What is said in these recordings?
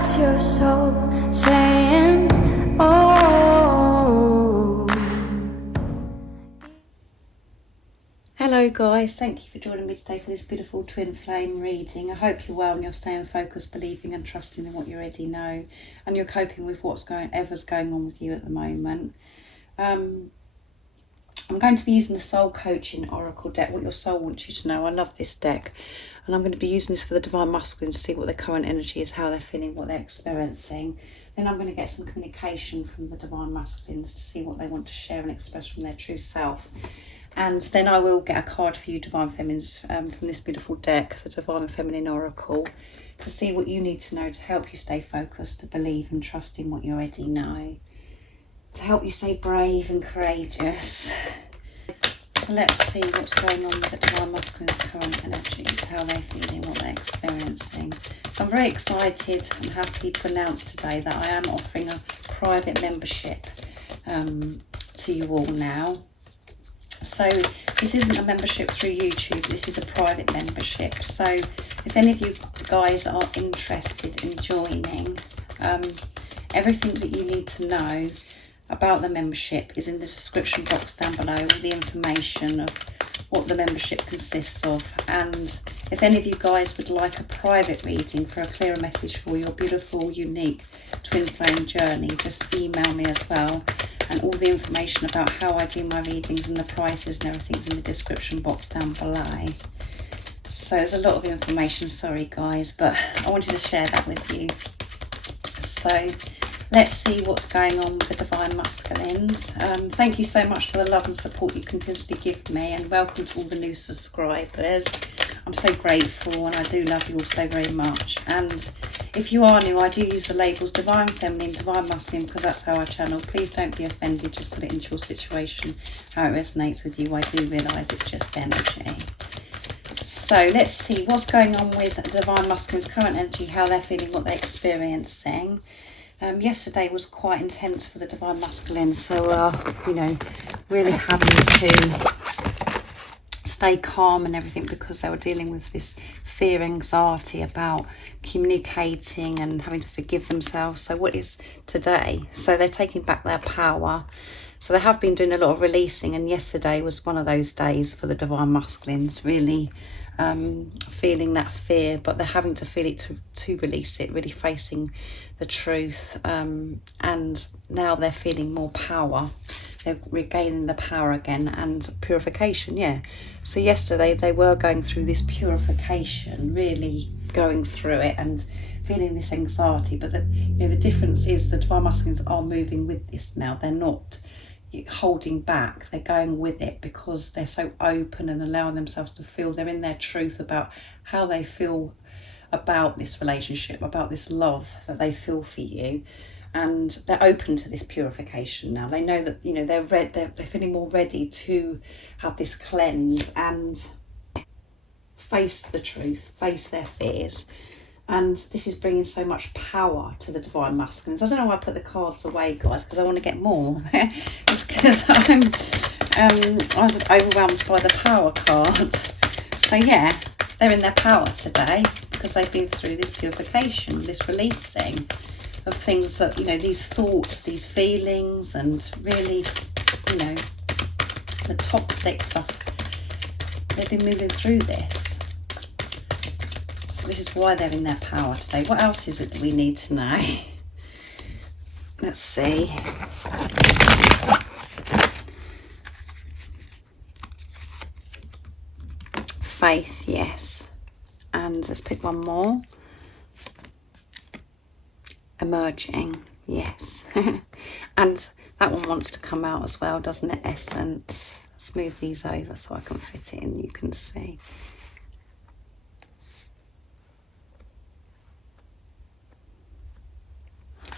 That's your soul saying, oh. Hello guys, thank you for joining me today for this beautiful twin flame reading. I hope you're well and you're staying focused, believing and trusting in what you already know, and you're coping with whatever's going on with you at the moment. I'm going to be using the Soul Coaching Oracle deck, what your soul wants you to know. I love this deck, and I'm going to be using this for the Divine Masculine to see what their current energy is, how they're feeling, what they're experiencing. Then I'm going to get some communication from the Divine Masculines to see what they want to share and express from their true self. And then I will get a card for you, Divine Feminines, from this beautiful deck, the Divine Feminine Oracle, to see what you need to know to help you stay focused, to believe and trust in what you already know, to help you stay brave and courageous. So let's see what's going on with the Divine Masculine's current energies, how they're feeling, what they're experiencing. So I'm very excited and happy to announce today that I am offering a private membership to you all now. So this isn't a membership through YouTube, this is a private membership. So if any of you guys are interested in joining, everything that you need to know about the membership is in the description box down below, with the information of what the membership consists of. And if any of you guys would like a private reading for a clearer message for your beautiful, unique twin flame journey, just email me as well. And all the information about how I do my readings and the prices and everything's in the description box down below. So there's a lot of information, sorry guys, but I wanted to share that with you. So let's see what's going on with the Divine Masculines. Thank you so much for the love and support you continuously give me, and welcome to all the new subscribers. I'm so grateful and I do love you all so very much. And if you are new, I do use the labels Divine Feminine, Divine Masculine, because that's how I channel. Please don't be offended, just put it into your situation, how it resonates with you. I do realise it's just energy. So let's see what's going on with the Divine Masculine's current energy, how they're feeling, what they're experiencing. Yesterday was quite intense for the Divine Masculine, so you know, really having to stay calm and everything, because they were dealing with this fear, anxiety about communicating and having to forgive themselves. So what is today? So they're taking back their power. So they have been doing a lot of releasing, and yesterday was one of those days for the Divine Masculines, really feeling that fear, but they're having to feel it to release it, really facing the truth. And now they're feeling more power. They're regaining the power again, and purification, yeah. So yesterday they were going through this purification, really going through it and feeling this anxiety. But the difference is the Divine Masculines are moving with this now. They're not holding back, they're going with it, because they're so open and allowing themselves to feel. They're in their truth about how they feel about this relationship, about this love that they feel for you. And they're open to this purification now. They know that, they're feeling more ready to have this cleanse and face the truth, face their fears. And this is bringing so much power to the Divine Masculines. I don't know why I put the cards away, guys, because I want to get more. It's because I was overwhelmed by the power card. So yeah, they're in their power today because they've been through this purification, this releasing of things that, these thoughts, these feelings, and really, the toxic stuff. They've been moving through this. So this is why they're in their power today. What else is it that we need to know? Let's see. Faith, yes. And let's pick one more. Emerging, yes. And that one wants to come out as well, doesn't it? Essence. Let's move these over so I can fit it in, you can see.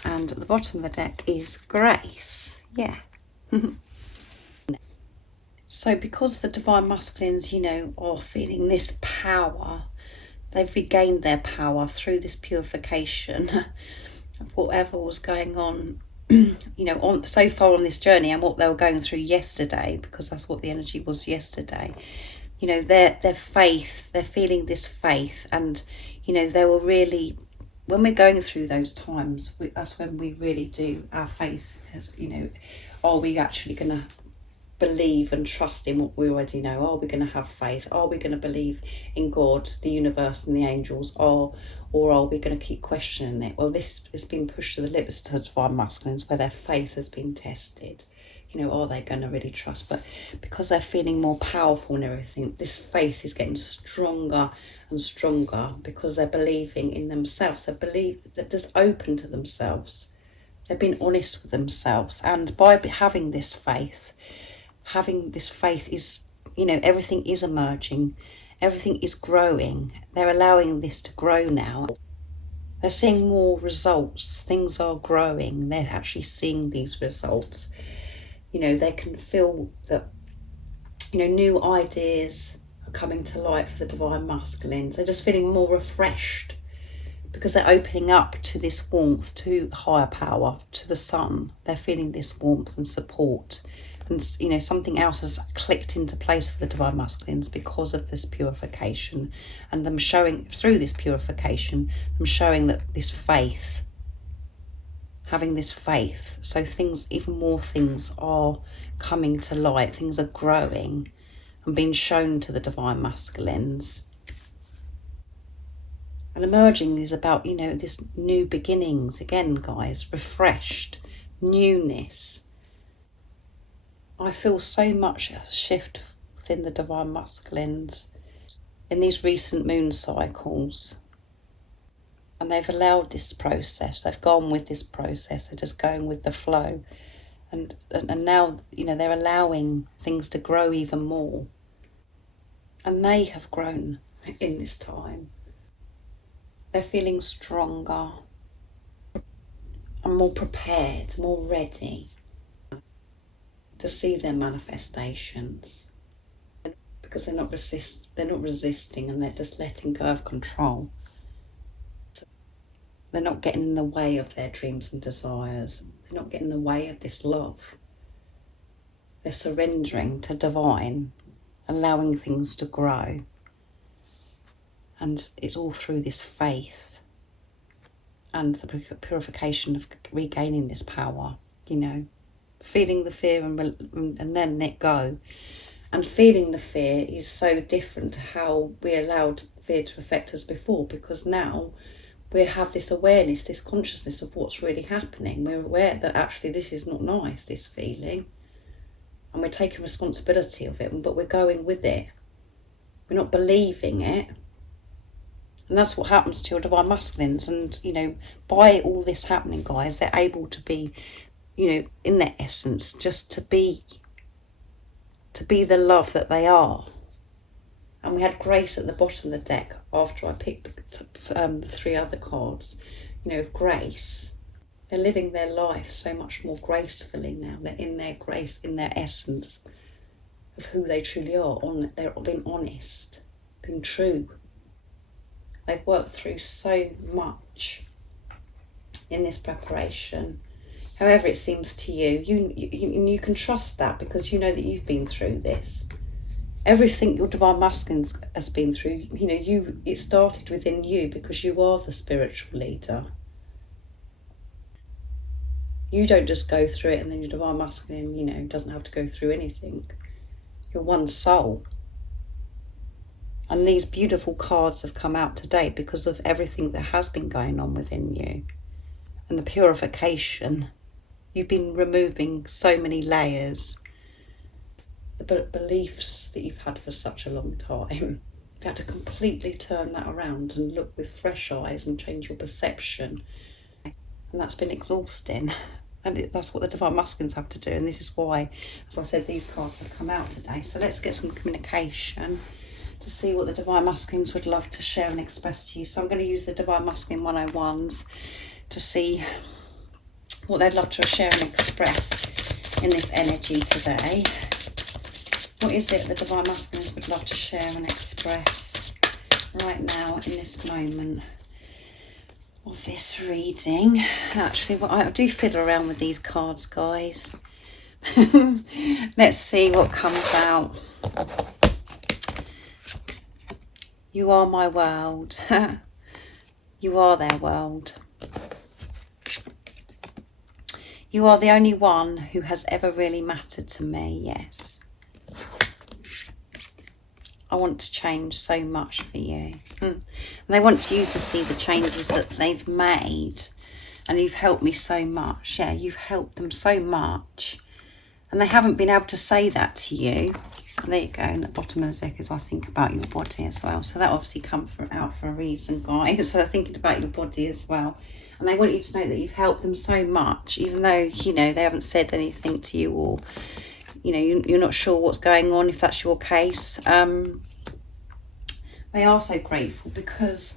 And at the bottom of the deck is grace, yeah. So because the Divine Masculines, are feeling this power, they've regained their power through this purification of whatever was going on, on so far on this journey, and what they were going through yesterday, because that's what the energy was yesterday. Their faith, they're feeling this faith, and they were really when we're going through those times, that's when we really do, our faith has, you know, are we actually going to believe and trust in what we already know? Are we going to have faith? Are we going to believe in God, the universe and the angels? Or are we going to keep questioning it? Well, this has been pushed to the lips to the divine masculines, where their faith has been tested. You know, are they going to really trust? But because they're feeling more powerful and everything, this faith is getting stronger and stronger, because they're believing in themselves. They believe that they're open to themselves. They've been honest with themselves. And by having this faith is, you know, everything is emerging. Everything is growing. They're allowing this to grow now. They're seeing more results. Things are growing. They're actually seeing these results. You know, they can feel that, you know, new ideas are coming to light for the divine masculines. They're just feeling more refreshed, because they're opening up to this warmth, to higher power, to the sun. They're feeling this warmth and support. And, you know, something else has clicked into place for the divine masculines because of this purification, and them showing through this purification, them showing that this faith, having this faith. So things, even more things are coming to light. Things are growing and being shown to the divine masculines. And emerging is about, you know, this new beginnings again, guys, refreshed, newness. I feel so much a shift within the divine masculines in these recent moon cycles. And they've allowed this process. They've gone with this process. They're just going with the flow. And now, you know, they're allowing things to grow even more. And they have grown in this time. They're feeling stronger and more prepared, more ready to see their manifestations, because they're not resisting, and they're just letting go of control. They're not getting in the way of their dreams and desires. They're not getting in the way of this love. They're surrendering to divine, allowing things to grow. And it's all through this faith and the purification of regaining this power, you know, feeling the fear and then letting it go. And feeling the fear is so different to how we allowed fear to affect us before, because now we have this awareness, this consciousness of what's really happening. We're aware that actually this is not nice, this feeling, and we're taking responsibility of it, but we're going with it. We're not believing it. And that's what happens to your divine masculines. And, you know, by all this happening, guys, they're able to be, you know, in their essence, just to be the love that they are. And we had grace at the bottom of the deck after I picked the three other cards, you know, of grace. They're living their life so much more gracefully now. They're in their grace, in their essence of who they truly are. They're being honest, being true. They've worked through so much in this preparation. However it seems to you, you can trust that, because you know that you've been through this. Everything your divine masculine has been through, you know, it started within you, because you are the spiritual leader. You don't just go through it and then your divine masculine, you know, doesn't have to go through anything. You're one soul. And these beautiful cards have come out today because of everything that has been going on within you. And the purification. You've been removing so many layers. The beliefs that you've had for such a long time. You've had to completely turn that around and look with fresh eyes and change your perception. And that's been exhausting. And that's what the divine masculines have to do. And this is why, as I said, these cards have come out today. So let's get some communication to see what the divine masculines would love to share and express to you. So I'm going to use the divine masculine 101s to see what they'd love to share and express in this energy today. What is it the divine masculines would love to share and express right now in this moment of this reading? Actually, I do fiddle around with these cards, guys. Let's see what comes out. You are my world. You are their world. You are the only one who has ever really mattered to me, yes. I want to change so much for you. And they want you to see the changes that they've made. And you've helped me so much. Yeah, you've helped them so much. And they haven't been able to say that to you. And there you go. And at the bottom of the deck is I think about your body as well. So that obviously come out for a reason, guys. So they're thinking about your body as well. And they want you to know that you've helped them so much, even though, you know, they haven't said anything to you, or, you know, you're not sure what's going on, if that's your case. They are so grateful because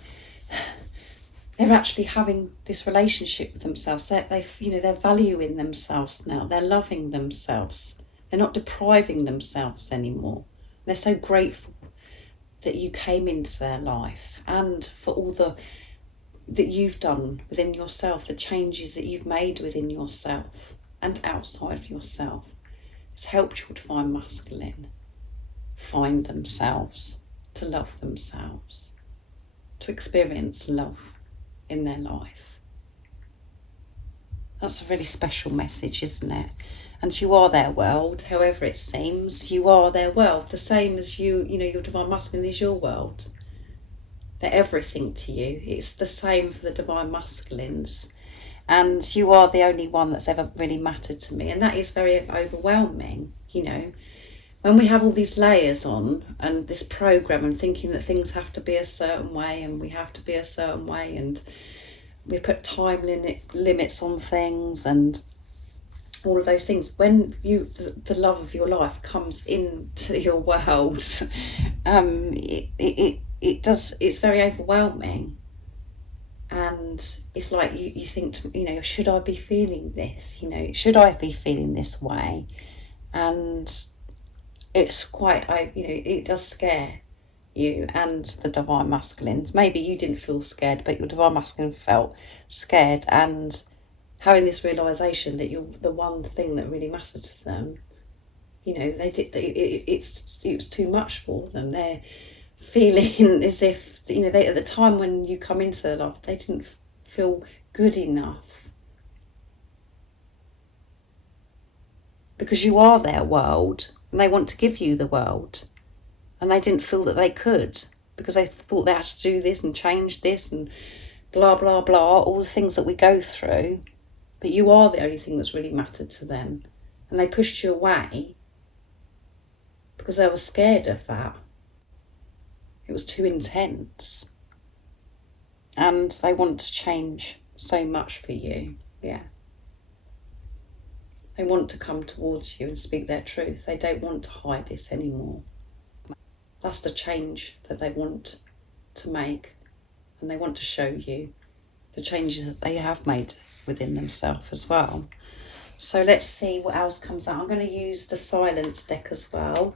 they're actually having this relationship with themselves. They're valuing themselves now. They're loving themselves. They're not depriving themselves anymore. They're so grateful that you came into their life, and for all that you've done within yourself, the changes that you've made within yourself and outside of yourself. It's helped your divine masculine find themselves, to love themselves, to experience love in their life. That's a really special message, isn't it? And you are their world, however it seems. You are their world, the same as you know, your divine masculine is your world. They're everything to you. It's the same for the divine masculines. And you are the only one that's ever really mattered to me. And that is very overwhelming, you know. When we have all these layers on and this program and thinking that things have to be a certain way and we have to be a certain way, and we put time limits on things and all of those things, when the love of your life comes into your world, it's very overwhelming. And it's like you think, you know, should I be feeling this? You know, should I be feeling this way? And it's quite, you know, it does scare you and the divine masculines. Maybe you didn't feel scared, but your divine masculine felt scared, and having this realisation that you're the one thing that really mattered to them. You know, it was too much for them. They're feeling as if, you know, at the time when you come into their life, they didn't feel good enough. Because you are their world, and they want to give you the world. And they didn't feel that they could, because they thought they had to do this and change this and blah, blah, blah, all the things that we go through. But you are the only thing that's really mattered to them. And they pushed you away because they were scared of that. It was too intense. And they want to change so much for you. Yeah. They want to come towards you and speak their truth. They don't want to hide this anymore. That's the change that they want to make. And they want to show you the changes that they have made within themselves as well. So let's see what else comes out. I'm going to use the silence deck as well,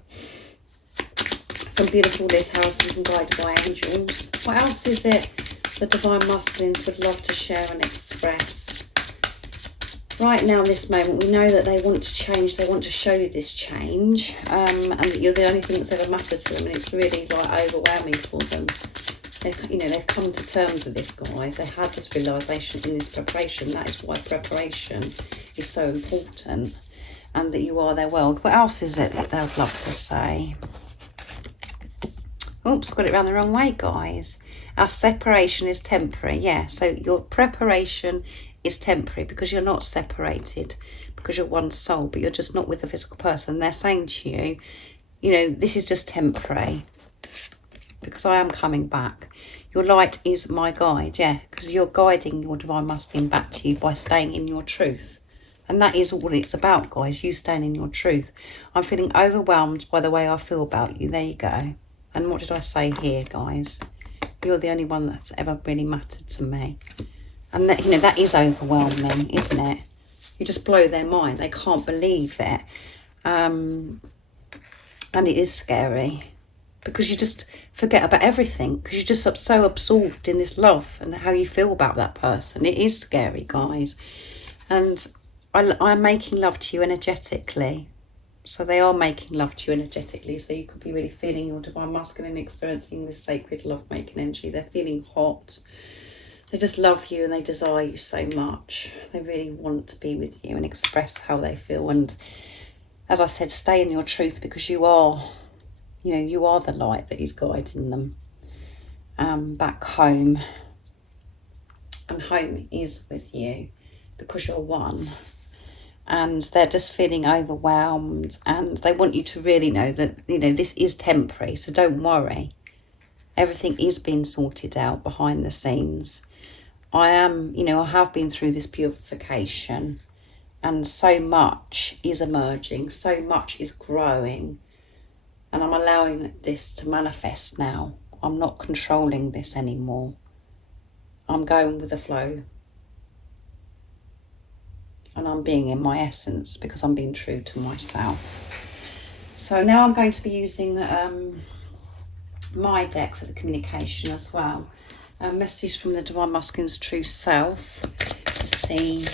from Beautiful Liz Harrison from Guided by Angels. What else is it the divine masculines would love to share and express? Right now in this moment, we know that they want to change. They want to show you this change, and that you're the only thing that's ever mattered to them, and it's really like overwhelming for them. They've come to terms with this, guys. They had this realisation in this preparation. That is why preparation is so important, and that you are their world. What else is it that they'd love to say? Oops, got it round the wrong way, guys. Our separation is temporary. Yeah, so your preparation is temporary because you're not separated, because you're one soul, but you're just not with the physical person. They're saying to you, you know, this is just temporary because I am coming back. Your light is my guide, yeah, because you're guiding your divine masculine back to you by staying in your truth. And that is what it's about, guys, you staying in your truth. I'm feeling overwhelmed by the way I feel about you. There you go. And what did I say here, guys? You're the only one that's ever really mattered to me. And that, you know, that is overwhelming, isn't it? You just blow their mind. They can't believe it. And it is scary because you just forget about everything because you're just so absorbed in this love and how you feel about that person. It is scary, guys. And I'm making love to you energetically. So they are making love to you energetically. So you could be really feeling your divine masculine, experiencing this sacred love-making energy. They're feeling hot. They just love you and they desire you so much. They really want to be with you and express how they feel. And as I said, stay in your truth, because you are, you know, you are the light that is guiding them back home. And home is with you because you're one. And they're just feeling overwhelmed, and they want you to really know that, you know, this is temporary, so don't worry. Everything is being sorted out behind the scenes. I am, you know, I have been through this purification, and so much is emerging, so much is growing, and I'm allowing this to manifest now. I'm not controlling this anymore. I'm going with the flow. And I'm being in my essence because I'm being true to myself. So now I'm going to be using my deck for the communication as well. A message from the Divine Masculine's true self, to see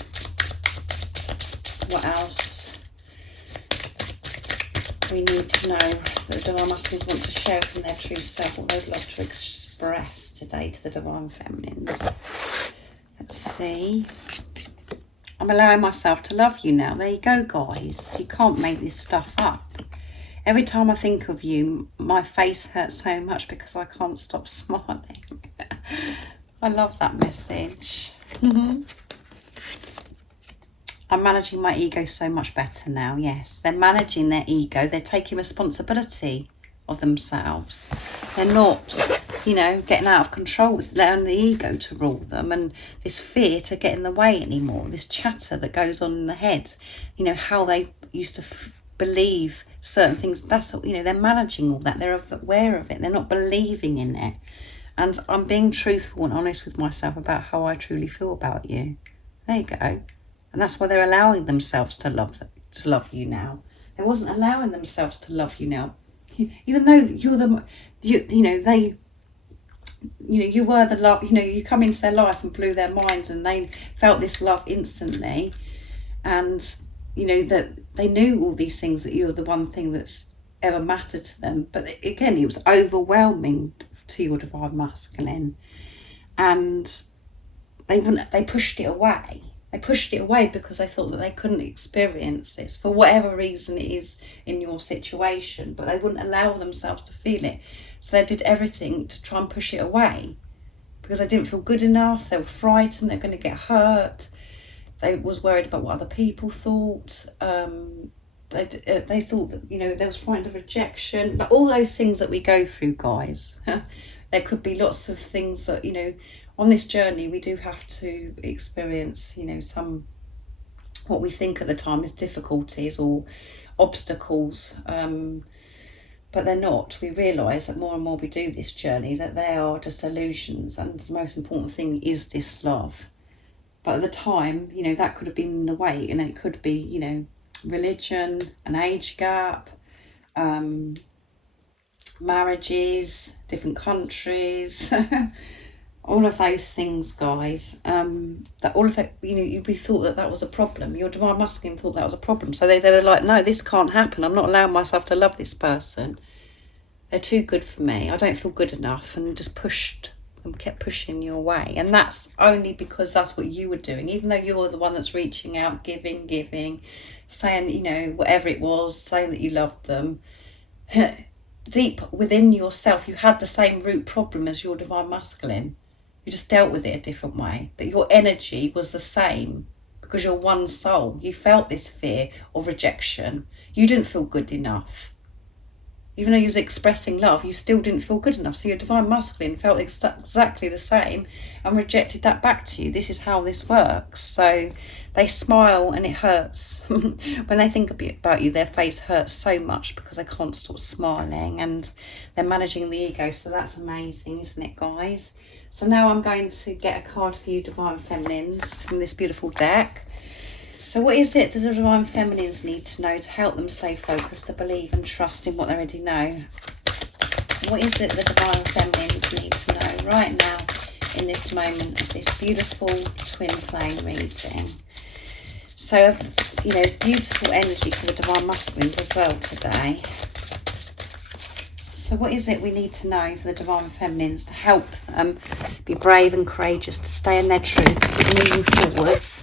what else we need to know that the Divine Masculines want to share from their true self, what they'd love to express today to the Divine Feminines. Let's see. I'm allowing myself to love you now. There you go, guys. You can't make this stuff up. Every time I think of you, my face hurts so much because I can't stop smiling. I love that message. I'm managing my ego so much better now, yes. They're managing their ego. They're taking responsibility of themselves. They're not, you know, getting out of control with letting the ego to rule them, and this fear to get in the way anymore, this chatter that goes on in the head, you know, how they used to believe certain things. That's, you know, they're managing all that. They're aware of it. They're not believing in it. And I'm being truthful and honest with myself about how I truly feel about you. There you go. And that's why they're allowing themselves to love you now. They wasn't allowing themselves to love you now. Even though you're the, you know, they, you know, you were the love, you know, you come into their life and blew their minds, and they felt this love instantly. And, you know, that they knew all these things, that you're the one thing that's ever mattered to them. But again, it was overwhelming to your Divine Masculine. And they pushed it away. They pushed it away because they thought that they couldn't experience this for whatever reason it is in your situation, but they wouldn't allow themselves to feel it. So they did everything to try and push it away because they didn't feel good enough. They were frightened they're going to get hurt. They was worried about what other people thought. They thought that, you know, they was frightened of rejection. But all those things that we go through, guys, there could be lots of things that, you know, on this journey, we do have to experience, you know, some, what we think at the time is difficulties or obstacles, but they're not. We realise that more and more we do this journey, that they are just illusions, and the most important thing is this love. But at the time, you know, that could have been in the way, and it could be, you know, religion, an age gap, marriages, different countries, all of those things, guys. That all of it, you know, we thought that was a problem. Your Divine Masculine thought that was a problem. So they were like, no, this can't happen. I'm not allowing myself to love this person. They're too good for me. I don't feel good enough, and just pushed and kept pushing you away. And that's only because that's what you were doing. Even though you're the one that's reaching out, giving, saying, you know, whatever it was, saying that you loved them. Deep within yourself, you had the same root problem as your Divine Masculine. You just dealt with it a different way. But your energy was the same because you're one soul. You felt this fear of rejection. You didn't feel good enough. Even though you was expressing love, you still didn't feel good enough. So your Divine Masculine felt exactly the same and rejected that back to you. This is how this works. So they smile and it hurts. When they think about you, their face hurts so much because they can't stop smiling, and they're managing the ego. So that's amazing, isn't it, guys? So now I'm going to get a card for you, Divine Feminines, from this beautiful deck. So what is it that the Divine Feminines need to know to help them stay focused, to believe and trust in what they already know? What is it the Divine Feminines need to know right now in this moment of this beautiful twin flame reading? So, you know, beautiful energy for the Divine Masculines as well today. So what is it we need to know for the Divine Feminines to help them be brave and courageous, to stay in their truth, keep moving forwards?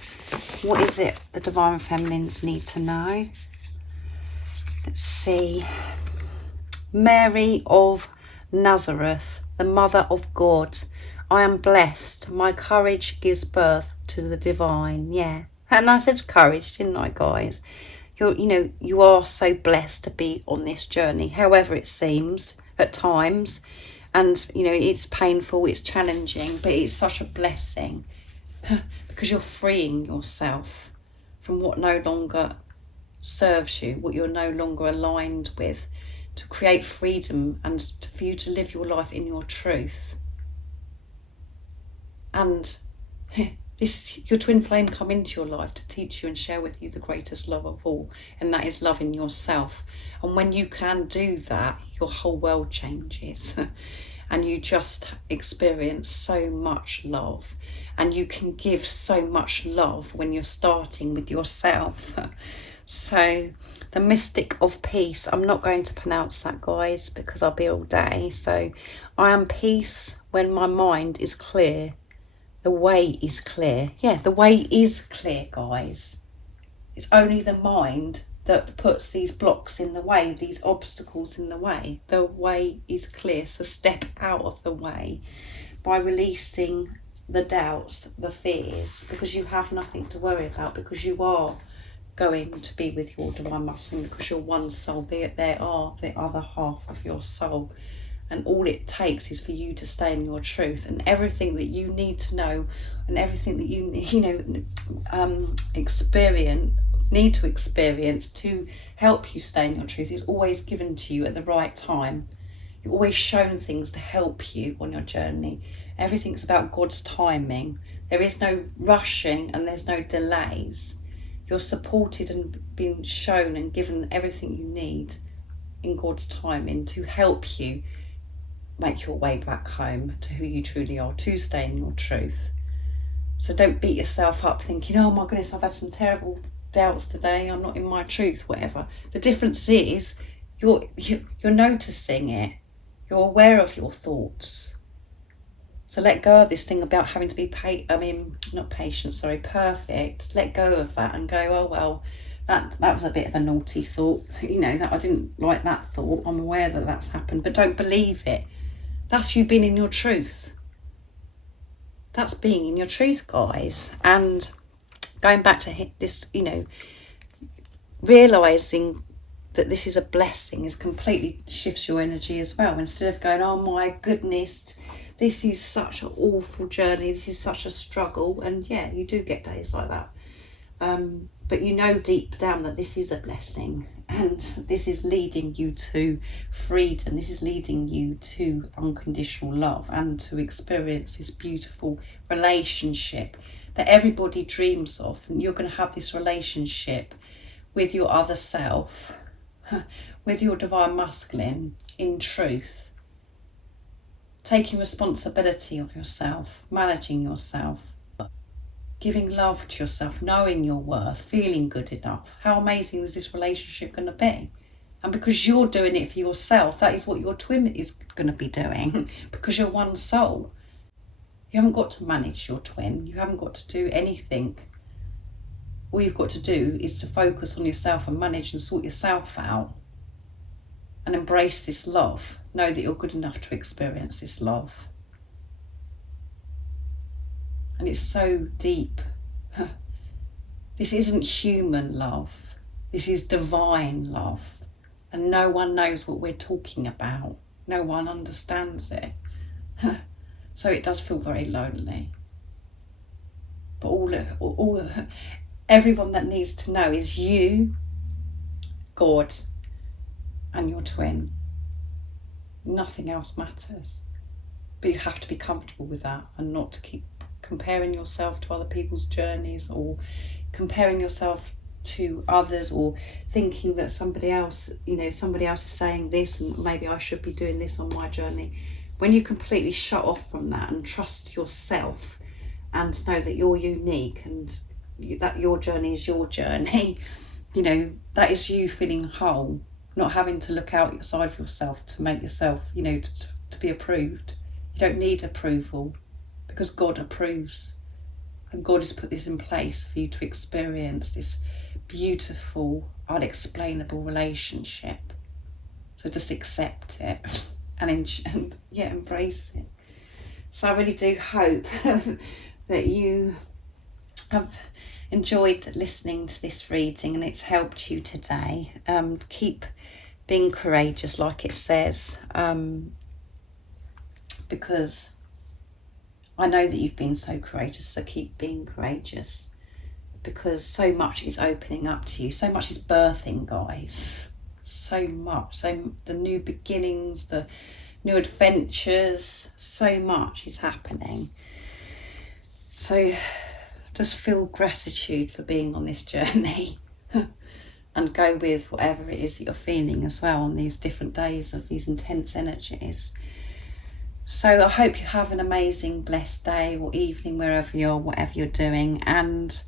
What is it the Divine Feminines need to know? Let's see. Mary of Nazareth, the Mother of God. I am blessed. My courage gives birth to the divine. Yeah. And I said courage, didn't I, guys? You are so blessed to be on this journey, however it seems at times. And, it's painful, it's challenging, but it's such a blessing because you're freeing yourself from what no longer serves you, what you're no longer aligned with, to create freedom and for you to live your life in your truth. And your twin flame come into your life to teach you and share with you the greatest love of all, and that is loving yourself. And when you can do that, your whole world changes and you just experience so much love, and you can give so much love when you're starting with yourself. So the mystic of peace, I'm not going to pronounce that, guys, because I'll be all day. So I am peace when my mind is clear. The way is clear. Yeah, the way is clear, guys. It's only the mind that puts these blocks in the way, these obstacles in the way. The way is clear. So step out of the way by releasing the doubts, the fears, because you have nothing to worry about, because you are going to be with your divine masculine, because you're one soul. They are the other half of your soul. And all it takes is for you to stay in your truth, and everything that you need to know and everything that you need to experience to help you stay in your truth is always given to you at the right time. You're always shown things to help you on your journey. Everything's about God's timing. There is no rushing and there's no delays. You're supported and being shown and given everything you need in God's timing to help you make your way back home to who you truly are, to stay in your truth. So don't beat yourself up thinking, oh my goodness, I've had some terrible doubts today, I'm not in my truth, whatever. The difference is you're noticing it, you're aware of your thoughts. So let go of this thing about having to be perfect. Let go of that and go, oh well, that was a bit of a naughty thought, that I didn't like that thought. I'm aware that that's happened, but don't believe it. That's you being in your truth. That's being in your truth, guys. And going back to this, realising that this is a blessing is completely shifts your energy as well. Instead of going, oh my goodness, this is such an awful journey, this is such a struggle. And yeah, you do get days like that. But deep down that this is a blessing, and this is leading you to freedom. This is leading you to unconditional love and to experience this beautiful relationship that everybody dreams of. And you're going to have this relationship with your other self, with your divine masculine in truth, taking responsibility of yourself, managing yourself, giving love to yourself, knowing your worth, feeling good enough. How amazing is this relationship going to be? And because you're doing it for yourself, that is what your twin is going to be doing, because you're one soul. You haven't got to manage your twin. You haven't got to do anything. All you've got to do is to focus on yourself and manage and sort yourself out and embrace this love. Know that you're good enough to experience this love. And it's so deep. This isn't human love. This is divine love. And no one knows what we're talking about. No one understands it. So it does feel very lonely. But everyone that needs to know is you, God, and your twin. Nothing else matters. But you have to be comfortable with that and not to keep comparing yourself to other people's journeys, or comparing yourself to others, or thinking that somebody else is saying this and maybe I should be doing this on my journey. When you completely shut off from that and trust yourself and know that you're unique and that your journey is your journey, that is you feeling whole not having to look outside of yourself to make yourself, to be approved. You don't need approval, because God approves. And God has put this in place for you to experience this beautiful, unexplainable relationship. So just accept it and embrace it. So I really do hope that you have enjoyed listening to this reading and it's helped you today. Keep being courageous, like it says, because I know that you've been so courageous, so keep being courageous, because so much is opening up to you, so much is birthing, guys, so much, so the new beginnings, the new adventures, so much is happening. So just feel gratitude for being on this journey and go with whatever it is that you're feeling as well on these different days of these intense energies. So I hope you have an amazing, blessed day or evening, wherever you're, whatever you're doing. And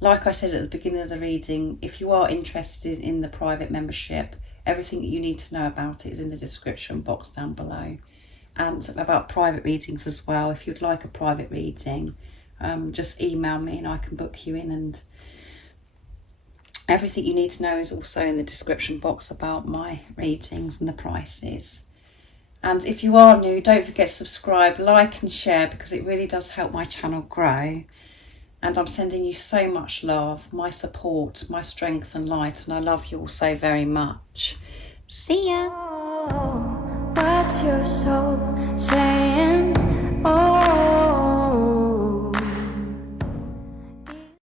like I said at the beginning of the reading, if you are interested in the private membership, everything that you need to know about it is in the description box down below. And about private readings as well. If you'd like a private reading, just email me and I can book you in. And everything you need to know is also in the description box about my readings and the prices. And if you are new, don't forget to subscribe, like and share, because it really does help my channel grow. And I'm sending you so much love, my support, my strength and light, and I love you all so very much. See ya. Oh, what's your soul saying? Oh.